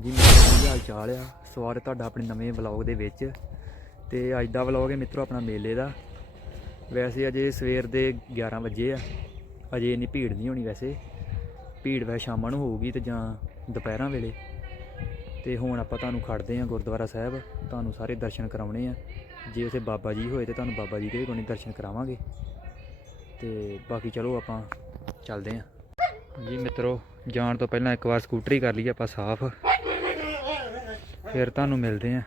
ਹਾਂਜੀ ਮਿੱਤਰੋ ਕੀ ਹਾਲ ਚਾਲ ਆ। ਸਵਾਗਤ ਤੁਹਾਡਾ ਆਪਣੇ ਨਵੇਂ ਵਲੌਗ ਦੇ ਵਿੱਚ। ਤੇ ਅੱਜ ਦਾ ਵਲੌਗ ਹੈ ਮਿੱਤਰੋ ਆਪਣਾ ਮੇਲੇ ਦਾ। ਵੈਸੇ ਅਜੇ ਸਵੇਰ ਦੇ 11 ਵਜੇ ਆ। ਅਜੇ ਇੰਨੀ ਭੀੜ ਨਹੀਂ ਹੋਣੀ ਵੈਸੇ। ਭੀੜ ਵੈਸੇ ਸ਼ਾਮਾਂ ਨੂੰ ਹੋਊਗੀ ਤੇ ਜਾਂ ਦੁਪਹਿਰਾਂ ਵੇਲੇ। ਤੇ ਹੁਣ ਆਪਾਂ ਤੁਹਾਨੂੰ ਖੜਦੇ ਆ ਗੁਰਦੁਆਰਾ ਸਾਹਿਬ। ਤੁਹਾਨੂੰ ਸਾਰੇ ਦਰਸ਼ਨ ਕਰਾਉਣੇ ਆ। ਜੇ ਉਥੇ ਬਾਬਾ ਜੀ ਹੋਏ ਤੇ ਤੁਹਾਨੂੰ ਬਾਬਾ ਜੀ ਦੇ ਵੀ ਕੋਈ ਦਰਸ਼ਨ ਕਰਾਵਾਂਗੇ। ਤੇ ਬਾਕੀ ਚਲੋ ਆਪਾਂ ਚੱਲਦੇ ਆ ਜੀ ਮਿੱਤਰੋ, ਜਾਣ ਤੋਂ ਪਹਿਲਾਂ ਇੱਕ ਵਾਰ ਸਕੂਟਰੀ ਕਰ ਲਈ ਆਪਾਂ ਸਾਫ਼। ਫਿਰ ਤੁਹਾਨੂੰ ਮਿਲਦੇ ਆ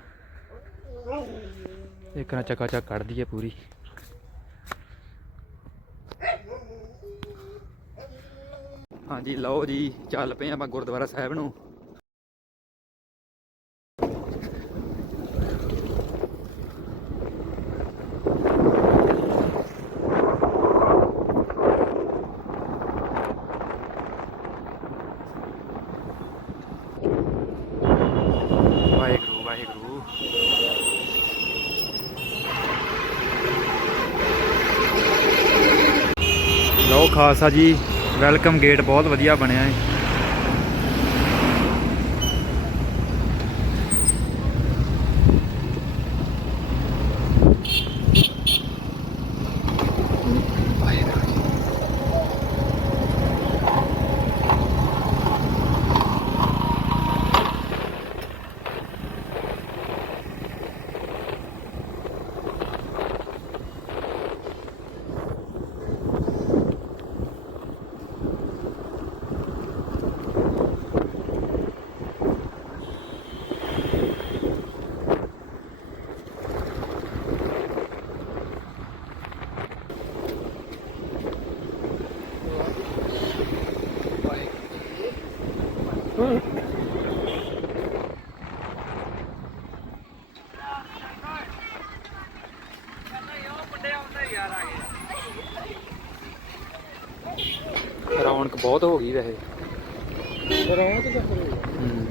ਇੱਕ ਨਾ ਚੱਕਾ ਚੱਕ ਕੱਢ ਦਈਏ ਪੂਰੀ। ਹਾਂਜੀ, ਲਓ ਜੀ, ਚੱਲ ਪਏ ਆਪਾਂ ਗੁਰਦੁਆਰਾ ਸਾਹਿਬ ਨੂੰ। ਖਾਲਸਾ ਜੀ। ਵੈਲਕਮ ਗੇਟ ਬਹੁਤ ਵਧੀਆ ਬਣਿਆ ਹੈ ਰੌਣਕ ਬਹੁਤ ਹੋ ਗਈ ਵੈਸੇ ਹੂੰ।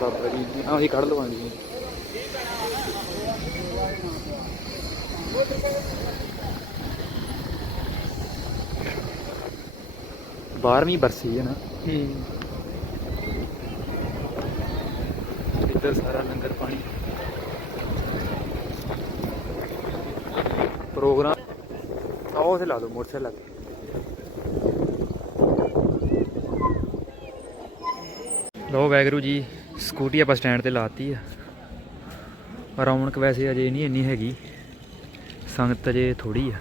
ਬਾਬਾ ਜੀ ਦੀ ਆਹੀ ਕੱਢ ਲਵਾਂਗੇ ਬਾਰਵੀਂ ਬਰਸੀ ਹੈ ਨਾ ਇੱਧਰ ਸਾਰਾ ਲੰਗਰ ਪਾਣੀ ਪ੍ਰੋਗਰਾਮ ਆਓ ਤੇ ਲਾ ਦੋ, ਮੋਟਰਸਾਈਕਲ ਲਾ ਕੇ ਲੋ ਵੈਗਰੂ ਜੀ, ਸਕੂਟੀ ਆਪਾਂ ਸਟੈਂਡ ਤੇ ਲਾਤੀ ਆ। ਪਰ ਰੌਣਕ ਵੈਸੇ ਅਜੇ ਨਹੀਂ ਇੰਨੀ ਹੈਗੀ, ਸੰਗਤ ਅਜੇ ਥੋੜੀ ਆ।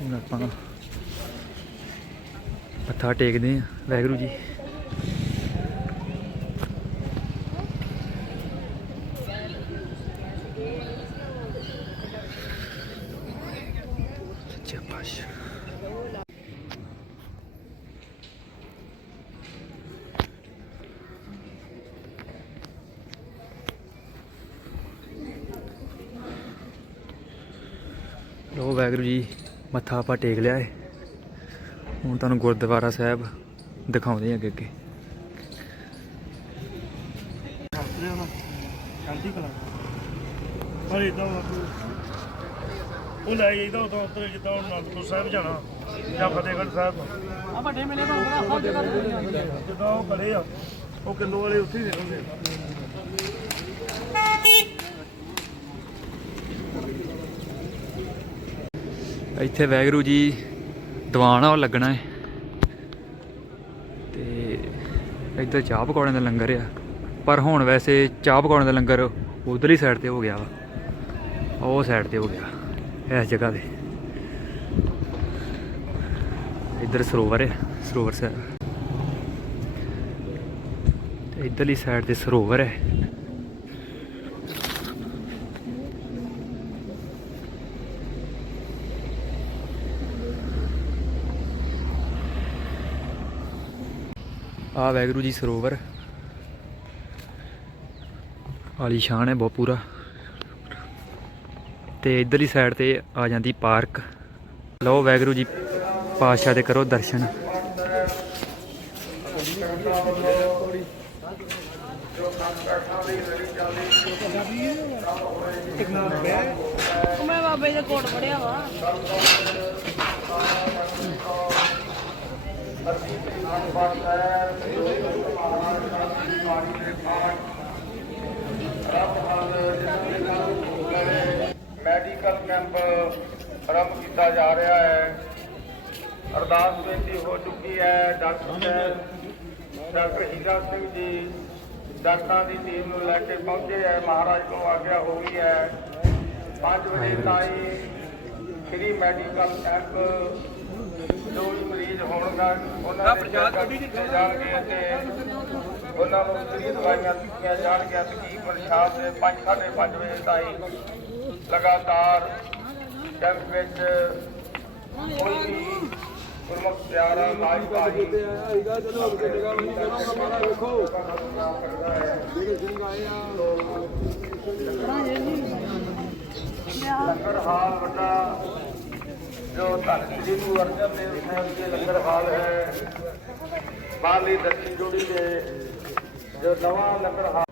ਹੁਣ ਆਪਾਂ ਮੱਥਾ ਟੇਕਦੇ ਆ ਵੈਗਰੂ ਜੀ। ਸੱਚਾ ਪਾਤਸ਼ਾਹ ਲੋ ਵੈਗਰੂ ਜੀ, ਮੱਥਾ ਆਪਾਂ ਟੇਕ ਲਿਆ ਏ। ਹੁਣ ਤੁਹਾਨੂੰ ਗੁਰਦੁਆਰਾ ਸਾਹਿਬ ਦਿਖਾਉਂਦੇ ਆ ਅੱਗੇ ਅੱਗੇ। ਪਰ ਇਦਾਂ ਉਹ ਲੈ ਜਾਈਦਾ ਉਦੋਂ ਉੱਧਰ ਜਿੱਦਾਂ ਹੁਣ ਅਨੰਦਪੁਰ ਸਾਹਿਬ ਜਾਣਾ ਜਾਂ ਫਤਿਹਗੜ੍ਹ ਸਾਹਿਬ। ਆ ਵੱਡੇ ਮੇਲੇ ਤੋਂ ਹਰ ਜਗ੍ਹਾ ਜਿੱਦਾਂ ਉਹ ਖੜੇ ਆ ਉਹ ਕਿਲੋ ਵਾਲੇ ਉੱਥੇ ਹੀ ਨਿਕਲਦੇ ਇੱਥੇ ਵੈਗਰੂ ਜੀ ਦੀਵਾਨ ਆ ਉਹ ਲੱਗਣਾ ਹੈ। ਤੇ ਇੱਧਰ ਚਾਹ ਪਕੌੜਿਆਂ ਦਾ ਲੰਗਰ ਆ। ਪਰ ਹੁਣ ਵੈਸੇ ਚਾਹ ਪਕੌੜਿਆਂ ਦਾ ਲੰਗਰ ਉਧਰਲੀ ਸਾਈਡ ਤੇ ਹੋ ਗਿਆ ਵਾ। ਉਹ ਸਾਈਡ ਤੇ ਹੋ ਗਿਆ, ਇਸ ਜਗ੍ਹਾ ਤੇ। ਇੱਧਰ ਸਰੋਵਰ ਹੈ, ਸਰੋਵਰ ਸਾਹਿਬ ਇੱਧਰਲੀ ਸਾਈਡ ਤੇ ਸਰੋਵਰ ਹੈ। ਆ ਵੈਗਰੂ ਜੀ ਸਰੋਵਰ। ਆਲੀਸ਼ਾਨ ਹੈ ਬਹੁਤ ਪੂਰਾ। ਤੇ ਇਧਰਲੀ ਸਾਈਡ ਤੇ ਆ ਜਾਂਦੀ ਪਾਰਕ। ਲਓ ਵੈਗਰੂ ਜੀ ਪਾਸ਼ਾ ਦੇ ਕਰੋ ਦਰਸ਼ਨ। ਦੀ ਮੈਂ ਬਾਬੇ ਦੇ ਕੋਟ ਪੜਿਆ ਵਾ। ਮੈਡੀਕਲ ਕੈਂਪ ਆਰੰਭ ਕੀਤਾ ਜਾ ਰਿਹਾ ਹੈ। ਅਰਦਾਸ ਬੇਨਤੀ ਹੋ ਚੁੱਕੀ ਹੈ ਡਾਕਟਰ ਡਾਕਟਰ ਹੀਰਾ ਸਿੰਘ ਜੀ ਡਾਕਟਰਾਂ ਦੀ ਟੀਮ ਨੂੰ ਲੈ ਕੇ ਪਹੁੰਚੇ ਹੈ। ਮਹਾਰਾਜ ਤੋਂ ਆਗਿਆ ਹੋ ਗਈ ਹੈ। 5 ਵਜੇ ਤਾਈਂ ਫ੍ਰੀ ਮੈਡੀਕਲ ਕੈਂਪ ਜੋ ਵੀ ਮਰੀਜ਼ ਹੋਣਗਾ ਉਹਨਾਂ ਦੇ ਚੈੱਕਅਪ ਕੀਤੇ ਜਾਣਗੇ ਤੇ ਉਹਨਾਂ ਨੂੰ ਫ੍ਰੀ ਦਵਾਈਆਂ ਦਿੱਤੀਆਂ ਜਾਣਗੀਆਂ। ਤਕਰੀਬਨ ਸ਼ਾਮ ਦੇ 5:30 ਵਜੇ ਤਾਈਂ ਲਗਾਤਾਰ ਕੈਂਪ ਵਿੱਚ ਕੋਈ ਵੀ ਗੁਰਮੁਖ ਪਿਆਰਾ ਲਾਜ ਭਾਜੀ ਲੰਗਰ ਹਾਲ ਵੱਡਾ, ਜੋ ਧੰਨ ਸ੍ਰੀ ਗੁਰੂ ਅਰਜਨ ਦੇਵ ਸਾਹਿਬ ਜੀ ਲੰਗਰ ਹਾਲ ਹੈ, ਬਾਲੀ ਦਰਸ਼ਨ ਜੋੜੀ ਦੇ ਜੋ ਨਵਾਂ ਲੰਗਰ ਹਾਲ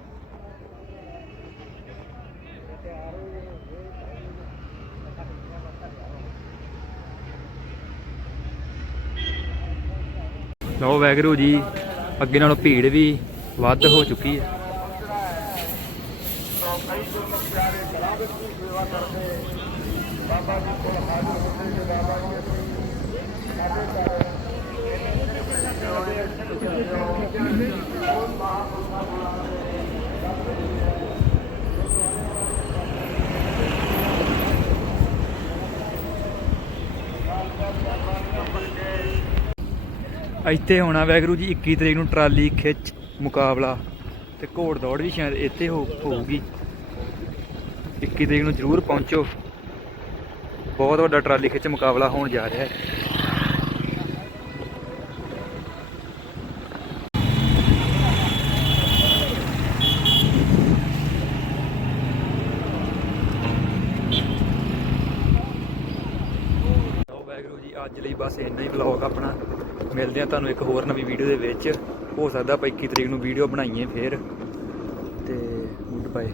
ਲਓ ਵੈਗਰੂ ਜੀ ਅੱਗੇ ਨਾਲੋਂ ਭੀੜ ਵੀ ਵੱਧ ਹੋ ਚੁੱਕੀ ਹੈ। ਤੋਂ ਕਈ ਗੁਰਮੁਖ ਪਿਆਰੇ ਬੜਾ ਦੀ ਸੇਵਾ ਕਰਦੇ ਬਾਬਾ ਜੀ ਕੋਲ ਹਾਜ਼ਰ ਹੁੰਦੇ ਕਿ ਬਾਬਾ ਜੀ ਅਸੀਂ ਸਾਡੇ ਘਰ ਇੱਥੇ ਹੋਣਾ ਵੈਗਰੂ ਜੀ 21 ਤਰੀਕ ਨੂੰ ਟਰਾਲੀ ਖਿੱਚ ਮੁਕਾਬਲਾ ਤੇ ਘੋੜ ਦੌੜ ਵੀ ਸ਼ਾਇਦ ਇੱਥੇ ਹੋ, ਹੋਊਗੀ। 21 ਤਰੀਕ ਨੂੰ ਜ਼ਰੂਰ ਪਹੁੰਚੋ। ਬਹੁਤ ਵੱਡਾ ਟਰਾਲੀ ਖਿੱਚ ਮੁਕਾਬਲਾ ਹੋਣ ਜਾ ਰਿਹਾ ਹੈ। ਜੀ, ਅੱਜ ਲਈ ਬਸ ਇੰਨਾ ਹੀ ਵਲੌਗ ਆਪਣਾ। ਮਿਲਦੇ ਆ ਤੁਹਾਨੂੰ ਇੱਕ ਹੋਰ ਨਵੀਂ ਵੀਡੀਓ ਦੇ ਵਿੱਚ। ਹੋ ਸਕਦਾ ਆਪਾਂ 21 ਤਰੀਕ ਨੂੰ ਵੀਡੀਓ ਬਣਾਈਏ ਫੇਰ। ਤੇ ਗੁੱਡ ਬਾਏ।